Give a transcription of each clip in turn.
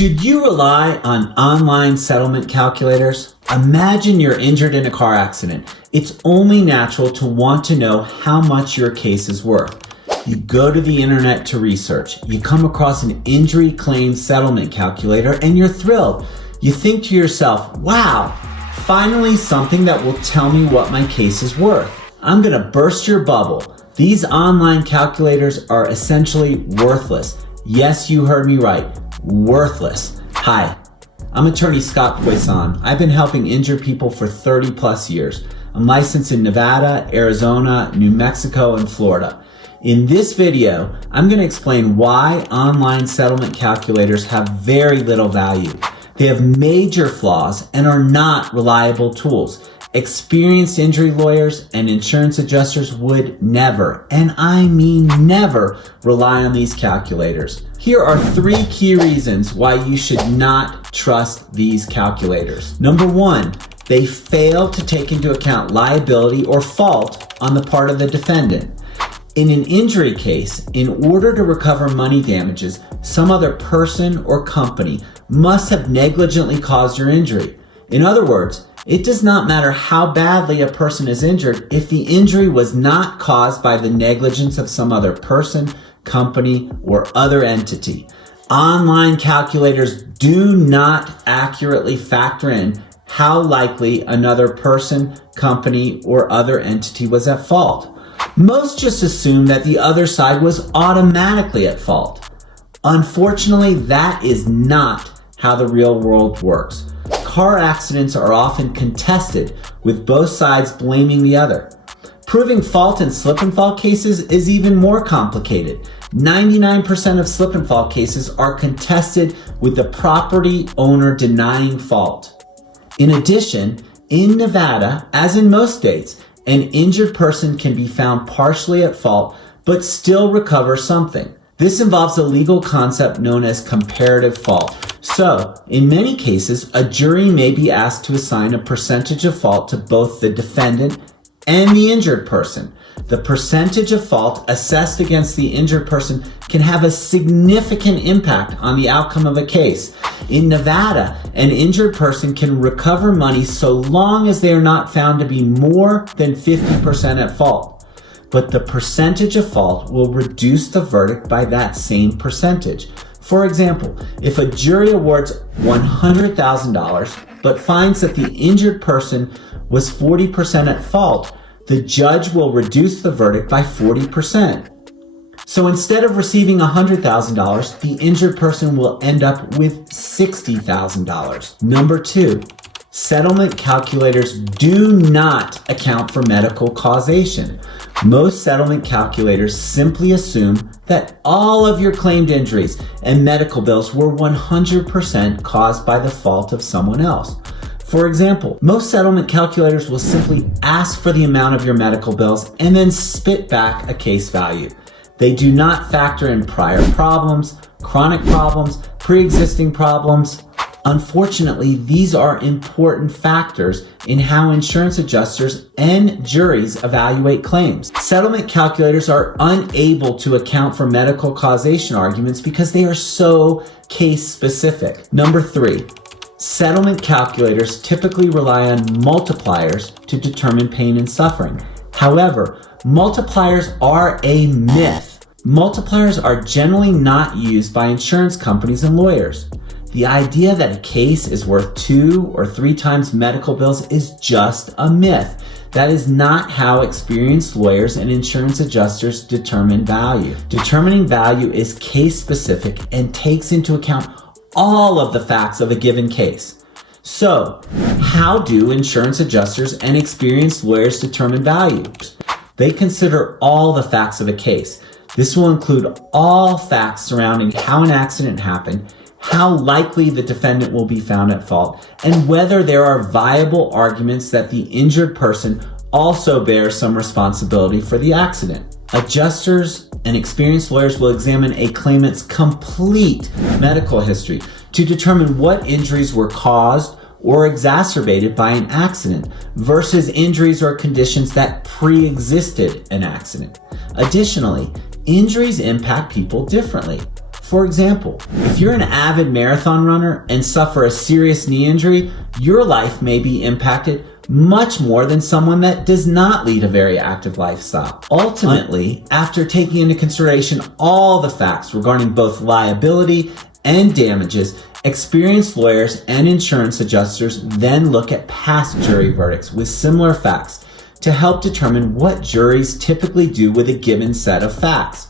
Should you rely on online settlement calculators? Imagine you're injured in a car accident. It's only natural to want to know how much your case is worth. You go to the internet to research. You come across an injury claim settlement calculator and you're thrilled. You think to yourself, wow, finally something that will tell me what my case is worth. I'm gonna burst your bubble. These online calculators are essentially worthless. Yes, you heard me right. Worthless. Hi, I'm attorney Scott Poisson. I've been helping injured people for 30 plus years. I'm licensed in Nevada, Arizona, New Mexico, and Florida. In this video, I'm going to explain why online settlement calculators have very little value. They have major flaws and are not reliable tools. Experienced injury lawyers and insurance adjusters would never, and I mean never, rely on these calculators. Here are 3 key reasons why you should not trust these calculators. Number 1, they fail to take into account liability or fault on the part of the defendant. In an injury case, in order to recover money damages, some other person or company must have negligently caused your injury. In other words, it does not matter how badly a person is injured if the injury was not caused by the negligence of some other person, company, or other entity. Online calculators do not accurately factor in how likely another person, company, or other entity was at fault. Most just assume that the other side was automatically at fault. Unfortunately, that is not how the real world works. Car accidents are often contested, with both sides blaming the other. Proving fault in slip and fall cases is even more complicated. 99% of slip and fall cases are contested with the property owner denying fault. In addition, in Nevada, as in most states, an injured person can be found partially at fault but still recover something. This involves a legal concept known as comparative fault. So, in many cases, a jury may be asked to assign a percentage of fault to both the defendant and the injured person. The percentage of fault assessed against the injured person can have a significant impact on the outcome of a case. In Nevada, an injured person can recover money so long as they are not found to be more than 50% at fault. But the percentage of fault will reduce the verdict by that same percentage. For example, if a jury awards $100,000 but finds that the injured person was 40% at fault, the judge will reduce the verdict by 40%. So instead of receiving $100,000, the injured person will end up with $60,000. Number 2, settlement calculators do not account for medical causation. Most settlement calculators simply assume that all of your claimed injuries and medical bills were 100% caused by the fault of someone else. For example, most settlement calculators will simply ask for the amount of your medical bills and then spit back a case value. They do not factor in prior problems, chronic problems, pre-existing problems. Unfortunately, these are important factors in how insurance adjusters and juries evaluate claims. Settlement calculators are unable to account for medical causation arguments because they are so case specific. Number 3, settlement calculators typically rely on multipliers to determine pain and suffering. However, multipliers are a myth. Multipliers are generally not used by insurance companies and lawyers. The idea that a case is worth 2 or 3 times medical bills is just a myth. That is not how experienced lawyers and insurance adjusters determine value. Determining value is case specific and takes into account all of the facts of a given case. So, how do insurance adjusters and experienced lawyers determine value? They consider all the facts of a case. This will include all facts surrounding how an accident happened, how likely the defendant will be found at fault, and whether there are viable arguments that the injured person also bears some responsibility for the accident. Adjusters and experienced lawyers will examine a claimant's complete medical history to determine what injuries were caused or exacerbated by an accident versus injuries or conditions that pre-existed an accident. Additionally, injuries impact people differently. For example, if you're an avid marathon runner and suffer a serious knee injury, your life may be impacted much more than someone that does not lead a very active lifestyle. Ultimately, after taking into consideration all the facts regarding both liability and damages, experienced lawyers and insurance adjusters then look at past jury verdicts with similar facts to help determine what juries typically do with a given set of facts.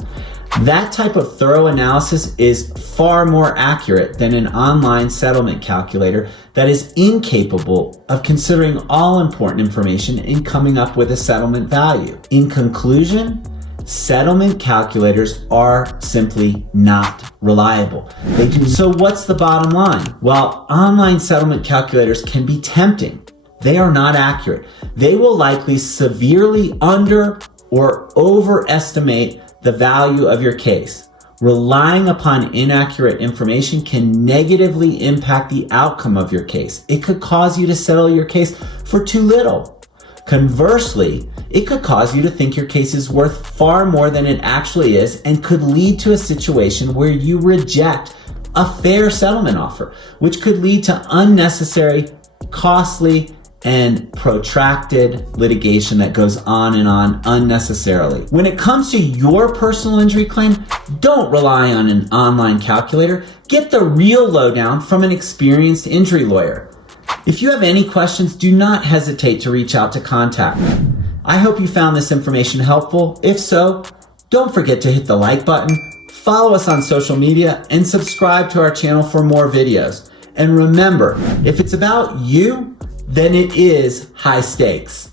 That type of thorough analysis is far more accurate than an online settlement calculator that is incapable of considering all important information and coming up with a settlement value. In conclusion, settlement calculators are simply not reliable. So what's the bottom line? While online settlement calculators can be tempting, they are not accurate. They will likely severely under or overestimate the value of your case. Relying upon inaccurate information can negatively impact the outcome of your case. It could cause you to settle your case for too little. Conversely, it could cause you to think your case is worth far more than it actually is and could lead to a situation where you reject a fair settlement offer, which could lead to unnecessary, costly, and protracted litigation that goes on and on unnecessarily. When it comes to your personal injury claim, don't rely on an online calculator. Get the real lowdown from an experienced injury lawyer. If you have any questions, do not hesitate to reach out to contact me. I hope you found this information helpful. If so, don't forget to hit the like button, follow us on social media, and subscribe to our channel for more videos. And remember, if it's about you, then it is high stakes.